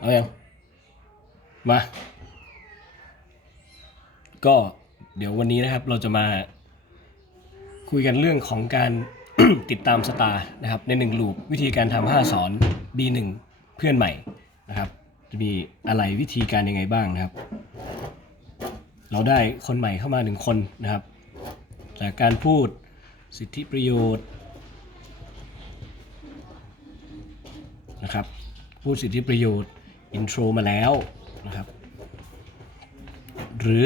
เอายังมา ก็เดี๋ยววันนี้นะครับเราจะมาคุยกันเรื่องของการ ติดตามสตาร์นะครับ ในหนึ่งลูปวิธีการทำห้าสอน B1 เพื่อนใหม่นะครับ จะมีอะไรวิธีการยังไงบ้างนะครับ เราได้คนใหม่เข้ามาหนึ่งคนนะครับ จากการพูดสิทธิประโยชน์นะครับพูดสิทธิประโยชน์ อินโทรมาแล้วนะครับ หรือ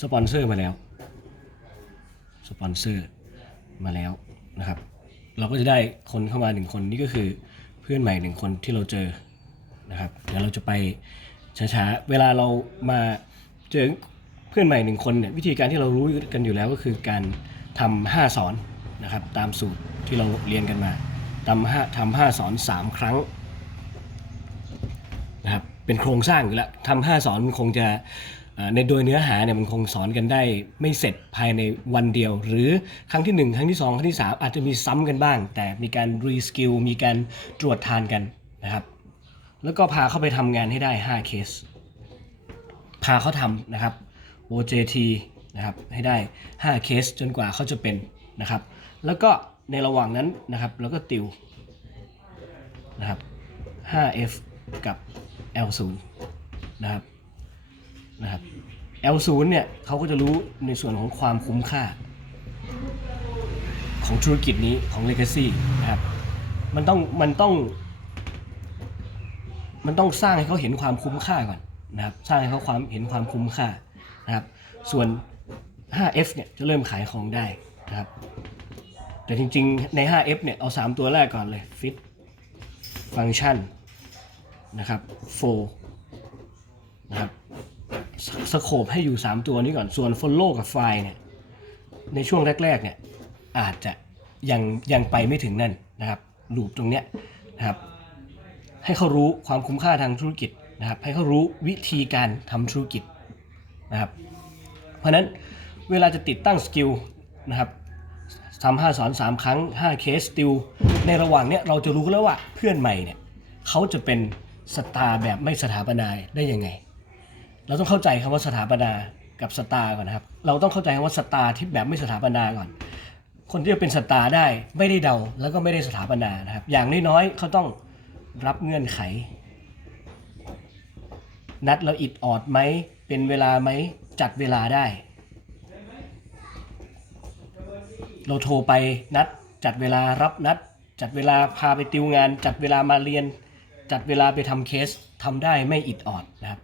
สปอนเซอร์มาแล้วสปอนเซอร์มาแล้วนะครับ เราก็จะได้คนเข้ามาหนึ่งคนนี่ก็คือเพื่อนใหม่หนึ่งคนที่เราเจอนะครับเดี๋ยวเราจะไปช้าๆเวลาเรามาเจอเพื่อนใหม่หนึ่งคนเนี่ยวิธีการที่เรารู้กันอยู่แล้วก็คือการทำห้าสอนนะครับตามสูตรที่เราเรียนกันมาทำห้าทำห้าสอนสามครั้ง นะครับเป็นโครงสร้างอยู่แล้วทำห้าสอนมันคงจะในโดยเนื้อหาเนี่ยมันคงสอนกันได้ไม่เสร็จภายในวันเดียว หรือครั้งที่ 1 ครั้งที่ 2 ครั้งที่ 3 อาจจะมีซ้ำกันบ้าง แต่มีการรีสกิลมีการตรวจทานกันนะครับแล้วก็พาเข้าไปทำงานให้ได้ 5 เคส พาเขาทำนะครับ OJT นะครับให้ได้ 5 เคสจนกว่าเขาจะเป็นนะครับ แล้วก็ในระหว่างนั้นนะครับเราก็ติวนะครับ 5F กับ L0 นะครับนะครับ L0 เนี่ยเขาก็จะรู้ในส่วนของความคุ้มค่า ของธุรกิจนี้ของ Legacy นะครับมันต้องมันต้องมันต้องสร้างให้เขาเห็นความคุ้มค่าก่อนนะครับสร้างให้เขาความเห็นความคุ้มค่านะครับส่วน 5F เนี่ยจะเริ่มขายของได้นะครับแต่จริงๆใน 5F เนี่ยเอา 3 ตัวแรกก่อนเลย Fit Function นะครับ4นะครับสสโคปให้อยู่ 3 ตัวนี้ก่อน ส่วน Follow กับ File เนี่ย ในช่วงแรกๆเนี่ย อาจจะยังยังไปไม่ถึงนั่นนะครับลูปตรงเนี้ยนะครับ ให้เขารู้ความคุ้มค่าทางธุรกิจนะครับ ให้เขารู้วิธีการทำธุรกิจนะครับ เพราะนั้นเวลาจะติดตั้งสกิลนะครับทำห้าสอนสามครั้ง5เคสติลในระหว่างเนี้ยเราจะรู้แล้วว่าเพื่อนใหม่เนี่ยเขาจะเป็น สตาร์แบบไม่สถาปนาได้ยังไง เราต้องเข้าใจคำว่าสถาปนากับสตาร์ก่อนนะครับ เราต้องเข้าใจคำว่าสตาร์ที่แบบไม่สถาปนาก่อน คนที่จะเป็นสตาร์ได้ไม่ได้เดาแล้วก็ไม่ได้สถาปนานะครับ อย่างน้อยๆเขาต้องรับเงื่อนไข นัดแล้วอิดออดไหมเป็นเวลาไหมจัดเวลาได้ เราโทรไปนัดจัดเวลารับนัด จัดเวลาพาไปติวงาน จัดเวลามาเรียน จัดเวลาไปทำเคสทำได้ไม่อิดออดนะครับ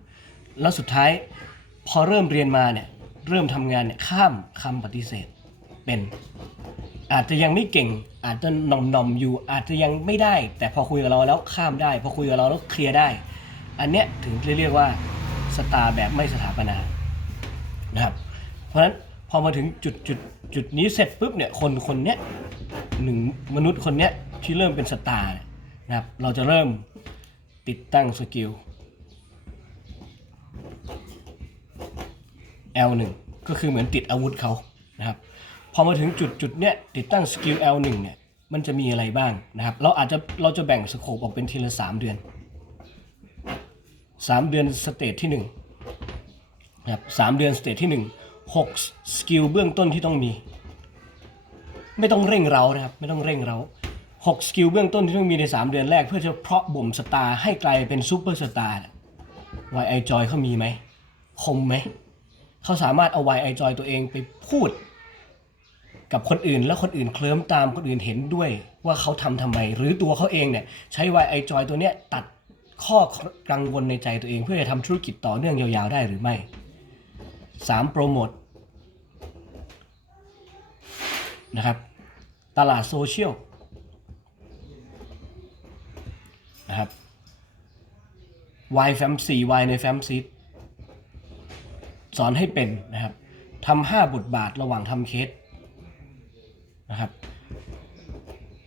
แล้วสุดท้ายพอเริ่มเรียนมาเนี่ยเริ่มทำงานเนี่ยข้ามคำปฏิเสธเป็น อาจจะยังไม่เก่ง อาจจะหน่อมหน่อมอยู่ อาจจะยังไม่ได้ แต่พอคุยกับเราแล้วข้ามได้ พอคุยกับเราแล้วเคลียร์ได้ อันเนี้ยถึงจะเรียกว่าสตาร์แบบไม่สถาปนานะครับ เพราะฉะนั้นพอมาถึงจุดจุดจุดนี้เสร็จปุ๊บเนี่ยคนคนเนี้ยหนึ่งมนุษย์คนเนี้ยที่เริ่มเป็นสตาร์เนี่ย นะครับ เราจะเริ่มติดตั้งสกิล L1 ก็คือเหมือนติดอาวุธเขานะครับ พอมาถึงจุดจุดเนี้ยติดตั้งสกิล L1 เนี่ยมันจะมีอะไรบ้างนะครับ เราอาจจะเราจะแบ่งสโคปออกเป็นทีละ 3 เดือน 3 เดือนสเตจที่1นะครับสามเดือนสเตจที่1 6สกิลเบื้องต้นที่ต้องมี ไม่ต้องเร่งเร้านะครับ ไม่ต้องเร่งเร้า 6 สกิลเบื้องต้นที่ต้องมีใน 3 เดือนแรก เพื่อจะเพาะบ่มสตาร์ให้กลายเป็นซูเปอร์สตาร์วายไอจอยเขามีไหม คมไหม เขาสามารถเอาวายไอจอยตัวเองไปพูด กับคนอื่นแล้วคนอื่นเคลิ้มตามคนอื่นเห็นด้วยว่าเขาทำทำไม หรือตัวเขาเองเนี่ยใช้วายไอจอยตัวเนี้ยตัดข้อกังวลในใจตัวเองเพื่อจะทำธุรกิจต่อเนื่องยาวๆได้หรือไม่ 3. โปรโมทนะครับ ตลาดโซเชียล นะครับวายแฟมซีวายในแฟมซีสอนให้เป็นนะครับทำห้าบทบาทระหว่างทำเคสนะครับ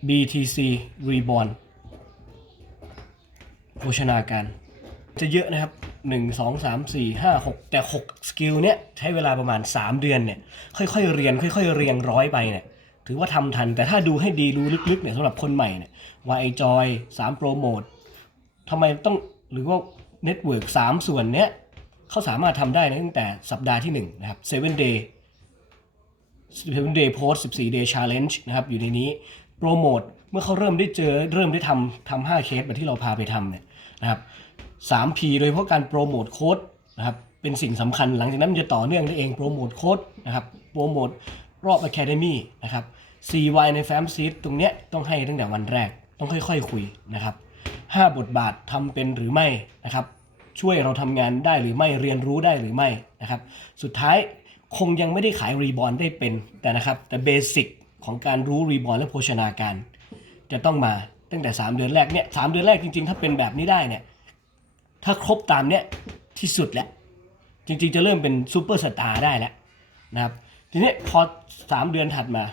BTC Reborn โภชนาการ จะเยอะนะครับ 1 2 3 4 5 6 แต่ 6 สกิลเนี้ยใช้เวลาประมาณ 3 เดือนเนี่ย ค่อยๆ เรียน ค่อยๆ เรียงร้อยไปเนี่ย ถือว่าทำทัน แต่ถ้าดูให้ดีรู้ลึกๆเนี่ยสำหรับคนใหม่เนี่ย y Joy 3โปรโม ททำไมต้องหรือว่าเน็ตเวิร์กสามส่วนเนี้ยเขาสามารถทำได้ตั้งแต่สัปดาห์ที่1นะครับ7 day 7 day post 14 day challenge นะครับอยู่ในนี้โปรโมทเมื่อเขาเริ่มได้เจอเริ่มได้ทำทำ5เคสแบบที่เราพาไปทำเนี่ยนะครับ 3P โดยเฉพาะการโปรโมทโค้ดนะครับเป็นสิ่งสำคัญหลังจากนั้นมันจะต่อเนื่องได้เองโปรโมทโค้ดนะครับโปรโมทรอบ Academy นะครับ CY ใน f a m s e e d ตรงเนี้ยต้องให้ตั้งแต่วันแรกต้องค่อยๆคุยนะครับ 5 บทบาททำเป็นหรือไม่นะครับ ช่วยเราทำงานได้หรือไม่เรียนรู้ได้หรือไม่นะครับ สุดท้ายคงยังไม่ได้ขายรีบอลได้เป็นแต่นะครับ แต่เบสิกของการรู้รีบอลและโภชนาการ จะต้องมาตั้งแต่ 3 เดือนแรกเนี่ยสเดือนแรกจริง ๆ ถ้าเป็นแบบนี้ได้เนี่ยถ้าครบตามเนี้ยที่สุดแล้ว จริง ๆ จะเริ่มเป็นซูเปอร์สตาร์ได้แล้วนะครับทีนี้พอ 3 เดือนถัดมา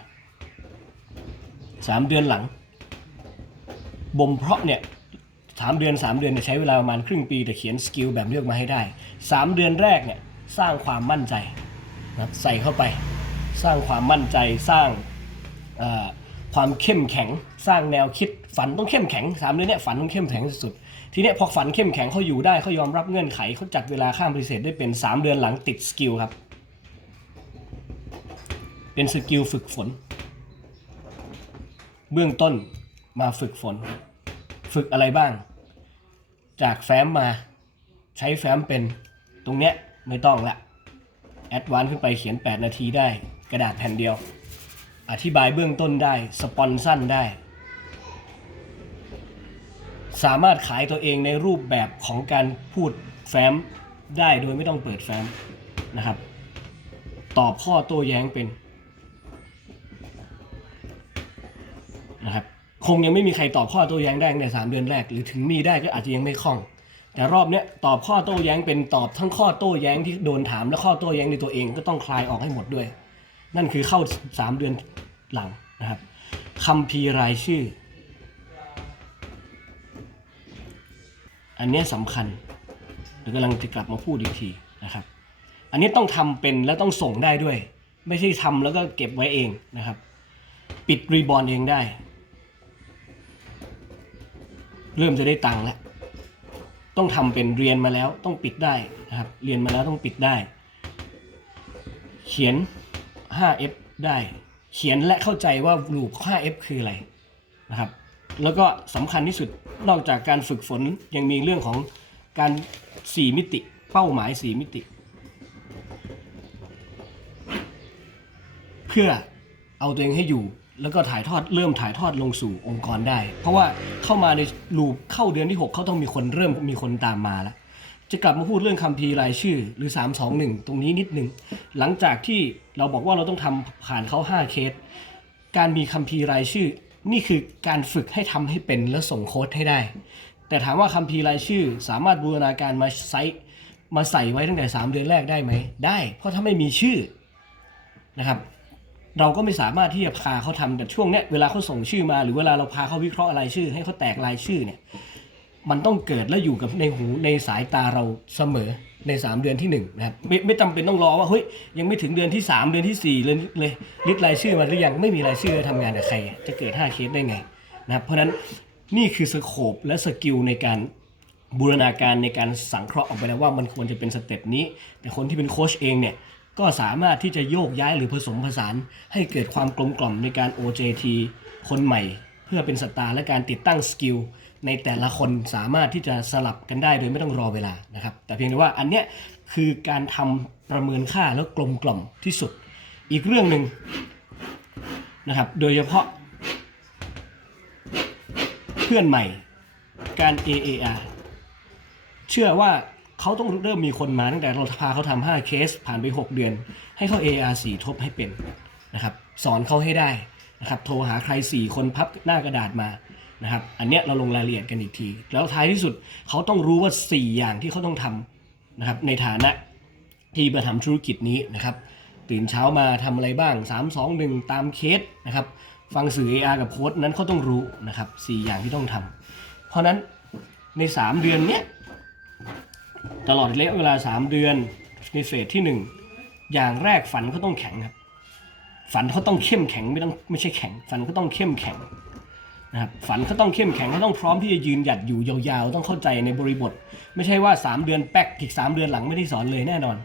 3 เดือนหลังบ่มเพาะเนี่ย สามเดือน3เดือนเนี่ยใช้เวลาประมาณครึ่งปีแต่เขียนสกิลแบบนี้ออกมาให้ได้3เดือนแรกเนี่ยสร้างความมั่นใจนะใส่เข้าไป สร้างความมั่นใจสร้างความเข้มแข็ง สร้างแนวคิดฝันต้องเข้มแข็งสามเดือนเนี่ยฝันต้องเข้มแข็งสุดๆทีเนี้ยพอฝันเข้มแข็งเขาอยู่ได้เขายอมรับเงื่อนไขเขาจัดเวลาข้ามปฏิเสธได้เป็น 3 เดือนหลังติดสกิลครับ เป็นสกิลฝึกฝน เบื้องต้นมาฝึกฝน ฝึกอะไรบ้าง จากแฟ้มมาใช้แฟ้มเป็นตรงเนี้ยไม่ต้องละแอดวานขึ้นไปเขียน 8 นาทีได้ กระดาษแผ่นเดียว อธิบายเบื้องต้นได้ สปอนสั้นได้ สามารถขายตัวเองในรูปแบบของการพูดแฟ้มได้โดยไม่ต้องเปิดแฟ้มนะครับ ตอบข้อโต้แย้งเป็นนะครับ คงยังไม่มีใครตอบข้อโต้แย้งได้ในสามเดือนแรก หรือถึงมีได้ก็อาจจะยังไม่คล่อง แต่รอบเนี้ยตอบข้อโต้แย้งเป็นตอบทั้งข้อโต้แย้งที่โดนถามและข้อโต้แย้งในตัวเองก็ต้องคลายออกให้หมดด้วย นั่นคือเข้าสามเดือนหลังนะครับคำพีรายชื่อ อันนี้สำคัญเดี๋ยวกำลังจะกลับมาพูดอีกทีนะครับ อันนี้ต้องทำเป็นแล้วต้องส่งได้ด้วย ไม่ใช่ทำแล้วก็เก็บไว้เองนะครับ ปิดรีบอลเองได้ เริ่มจะได้ตังค์แล้วต้องทำเป็นเรียนมาแล้วต้องปิดได้นะครับ เรียนมาแล้วต้องปิดได้ เขียน 5f ได้ เขียนและเข้าใจว่าลูป 5f คืออะไรนะครับ แล้วก็สำคัญที่สุดนอกจากการฝึกฝนยังมีเรื่องของการ 4 มิติ เป้าหมาย 4 มิติ เพื่อเอาตัวเองให้อยู่ แล้วก็ถ่ายทอดเริ่มถ่ายทอดลงสู่องค์กรได้ เพราะว่าเข้ามาในลูปเข้าเดือนที่ 6 เขาต้องมีคนเริ่มมีคนตามมาแล้ว จะกลับมาพูดเรื่องคัมภีร์รายชื่อ หรือ 321 ตรงนี้นิดนึง หลังจากที่เราบอกว่าเราต้องทำผ่านเขา 5 เคส การมีคัมภีร์รายชื่อ นี่คือการฝึกให้ทำให้เป็นแล้วส่งโค้ดให้ได้ แต่ถามว่าคัมภีร์รายชื่อ สามารถบูรณาการมาไซต์มาใส่ไว้ตั้งแต่ 3 เดือนแรกได้ไหมได้ เพราะถ้าไม่มีชื่อนะครับ เราก็ไม่สามารถที่จะพาเขาทำแต่ช่วงเนี้ยเวลาเขาส่งชื่อมาหรือเวลาเราพาเขาวิเคราะห์รายชื่อ ให้เขาแตกรายชื่อเนี่ยมันต้องเกิดและอยู่กับในหูในสายตาเราเสมอใน 3 เดือนที่1นะครับไม่ไม่จำเป็นต้องรอว่าเฮ้ยยังไม่ถึงเดือนที่ 3 เดือนที่ 4 เลยเลยลิสต์รายชื่อมาหรือยังไม่มีรายชื่อจะทำงานกับใคร จะเกิด 5 เคสได้ไงนะครับเพราะฉะนั้นนี่คือสโคปและสกิลในการบูรณาการในการสังเคราะห์ออกไปแล้วว่ามันควรจะเป็นสเต็ปนี้ แต่คนที่เป็นโค้ชเองเนี่ย ก็สามารถที่จะโยกย้ายหรือผสมผสาน ให้เกิดความกลมกล่อมในการ OJT คนใหม่ เพื่อเป็นสตาร์และการติดตั้งสกิลในแต่ละคนสามารถที่จะสลับกันได้โดยไม่ต้องรอเวลานะครับ แต่เพียงแต่ว่าอันเนี้ยคือการทำประเมินค่าแล้วกลมกล่อมที่สุด อีกเรื่องหนึ่งนะครับ โดยเฉพาะ เพื่อนใหม่การ AAR เชื่อว่า เขาต้องเริ่มมีคนมาตั้งแต่เราพาเขาทำ5เคสผ่านไป 6 เดือน ให้เขา AR 4ทบให้เป็นนะครับสอนเขาให้ได้นะครับโทรหาใคร 4 คนพับหน้ากระดาษมานะครับอันเนี้ยเราลงรายละเอียดกันอีกที แล้วท้ายที่สุดเขาต้องรู้ว่า 4 อย่างที่เขาต้องทำนะครับในฐานะที่มาทำธุรกิจนี้นะครับตื่นเช้ามาทำอะไรบ้าง 3 2 1 ตามเคสนะครับฟังสื่อ AR กับโค้ดนั้นเขาต้องรู้นะครับ4อย่างที่ต้องทำเพราะนั้นใน 3 เดือนเนี้ย ตลอดระยะเวลา 3 เดือนในเฟสที่ 1 อย่างแรกฝันเขาต้องแข็งครับ ฝันเขาต้องเข้มแข็งไม่ต้องไม่ใช่แข็ง ฝันเขาต้องเข้มแข็งนะครับฝันเขาต้องเข้มแข็งเขาต้องพร้อมที่จะยืนหยัดอยู่ยาวๆ ต้องเข้าใจในบริบท ไม่ใช่ว่า 3 เดือนแป๊กอีก 3 เดือนหลังไม่ได้สอนเลยแน่นอน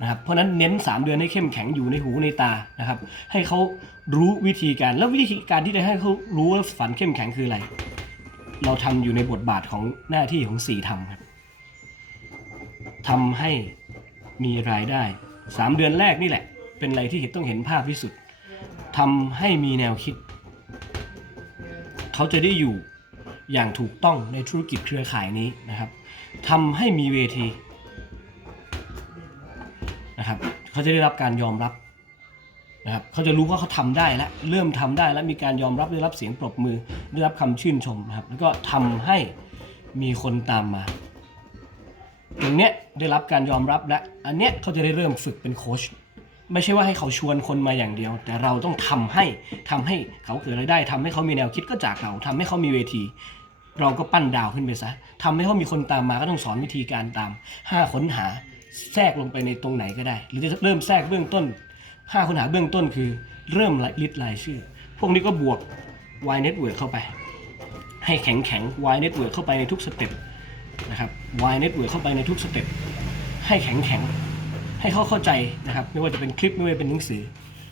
นะครับเพราะนั้นเน้น 3 เดือนให้เข้มแข็งอยู่ในหูในตานะครับให้เขารู้วิธีการแล้ววิธีการที่จะให้เขารู้ว่าฝันเข้มแข็งคืออะไร เราทำอยู่ในบทบาทของหน้าที่ของสี่ทำครับ ทำให้มีรายได้ 3 เดือนแรกนี่แหละ เป็นอะไรที่ต้องเห็นภาพที่สุดทำให้มีแนวคิด เขาจะได้อยู่อย่างถูกต้องในธุรกิจเครือข่ายนี้นะครับทำให้มีเวทีนะครับเขาจะได้รับการยอมรับนะครับเขาจะรู้ว่าเขาทำได้แล้วเริ่มทำได้แล้วมีการยอมรับได้รับเสียงปรบมือได้รับคำชื่นชมนะครับแล้วก็ทำให้มีคนตามมา ตรงเนี้ยได้รับการยอมรับและอันเนี้ยเขาจะได้เริ่มฝึกเป็นโค้ชไม่ใช่ว่าให้เขาชวนคนมาอย่างเดียว แต่เราต้องทำให้ทำให้เขาเกิดรายได้ทำให้เขามีแนวคิดก็จากเราทำให้เขามีเวที เราก็ปั้นดาวขึ้นไปซะทำให้เขามีคนตามมาก็ต้องสอนวิธีการตามห้าค้นหาแทรกลงไปในตรงไหนก็ได้ หรือจะเริ่มแทรกเบื้องต้นห้าค้นหาเบื้องต้นคือ เริ่มลิดรายชื่อ พวกนี้ก็บวก Y Network เข้าไป ให้แข็งแข็ง Y Network เข้าไปในทุกสเต็ป นะครับ Y Network เข้าไปในทุกสเต็ปให้แข็งแข็งให้เขาเข้าใจนะครับ ไม่ว่าจะเป็นคลิปไม่ว่าจะเป็นหนังสือ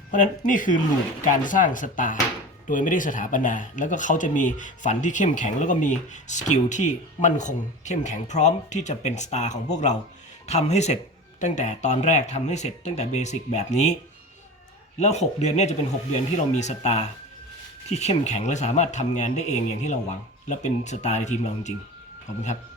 เพราะฉะนั้นนี่คือหลูปการสร้างสตาร์โดยไม่ได้สถาปนา แล้วก็เขาจะมีฝันที่เข้มแข็ง แล้วก็มีสกิลที่มั่นคง เข้มแข็งพร้อมที่จะเป็นสตาร์ของพวกเราทำให้เสร็จตั้งแต่ตอนแรกทำให้เสร็จตั้งแต่เบสิกแบบนี้ แล้ว 6 เดือนเนี่ยจะเป็น 6 เดือนที่เรามีสตาร์ที่เข้มแข็งและสามารถทำงานได้เองอย่างที่เราหวัง และเป็นสตาร์ในทีมเราจริงๆขอบคุณครับ